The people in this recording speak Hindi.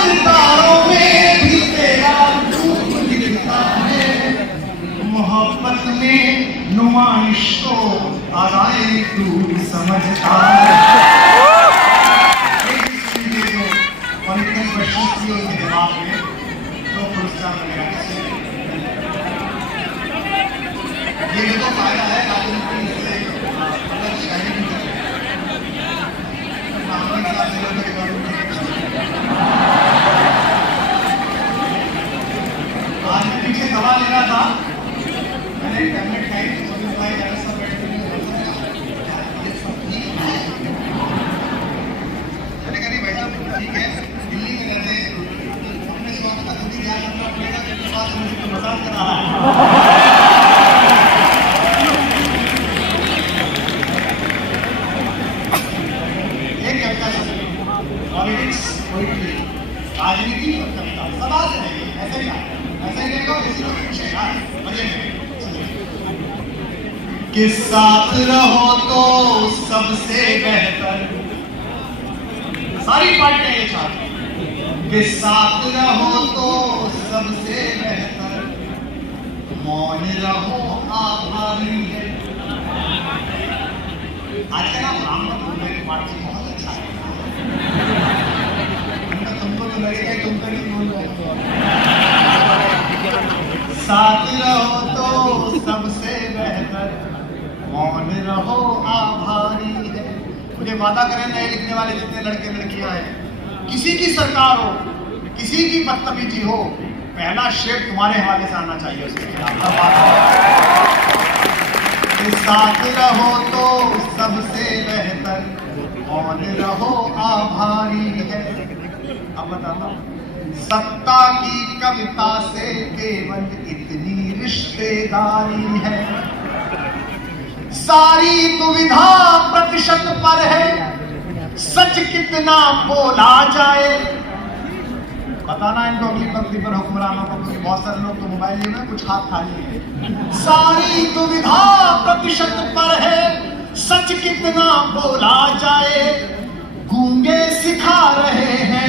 सितारों में भी तेरा रूप दिखता है, मोहब्बत में नुमाइश को आराए तू समझता है। पॉलिटिकल क्वेश्चन की उनके दिमाग में तो पुरस्कार मिलेगा। ये तो फायदा है राजनीति से अलग शायरी की आज पीछे सवाल लेना था, मैंने टैबलेट खाई मैंने कहा भाई साहब ठीक है, दिल्ली में रहते अपने स्वास्थ्य का खुद ही ध्यान रखना पड़ेगा, क्योंकि स्वास्थ्य मुझे तो मजाक कर रहा है। पॉलिटिक्स, पोइट्री, राजनीति और कविता समाज रहेगी, ऐसा ही रहेगा। इसी को पूछेगा मजे में कि साथ रहो तो सबसे बेहतर, सारी पार्टियां ये चाहती हैं कि साथ रहो तो सबसे बेहतर, मौन रहो आभारी है। आज का नाम राम पार्टी बहुत अच्छा है, तुमको तो लगेगा तुम तो नहीं बोल रहे हो। साथ रहो तो सबसे बेहतर, मौन रहो आभारी है। मुझे वादा करें नए लिखने वाले जितने लड़के लड़कियां हैं, किसी की सरकार हो, किसी की बदतमीजी हो, पहला शेर तुम्हारे हवाले से आना चाहिए उसके खिलाफ। साथ रहो तो सबसे बेहतर, मौन रहो आभारी है। अब बताता हूं, सत्ता की कविता से केवल इतनी रिश्तेदारी है, सारी दुविधा प्रतिशत पर है, सच कितना बोला जाए। बताना इनको अगली पंक्ति पर हुक्मरानों को, क्योंकि बहुत सारे लोग तो मोबाइल लिए हुए कुछ हाथ खाली है। सारी दुविधा प्रतिशत पर है, सच कितना बोला जाए, गूंगे सिखा रहे हैं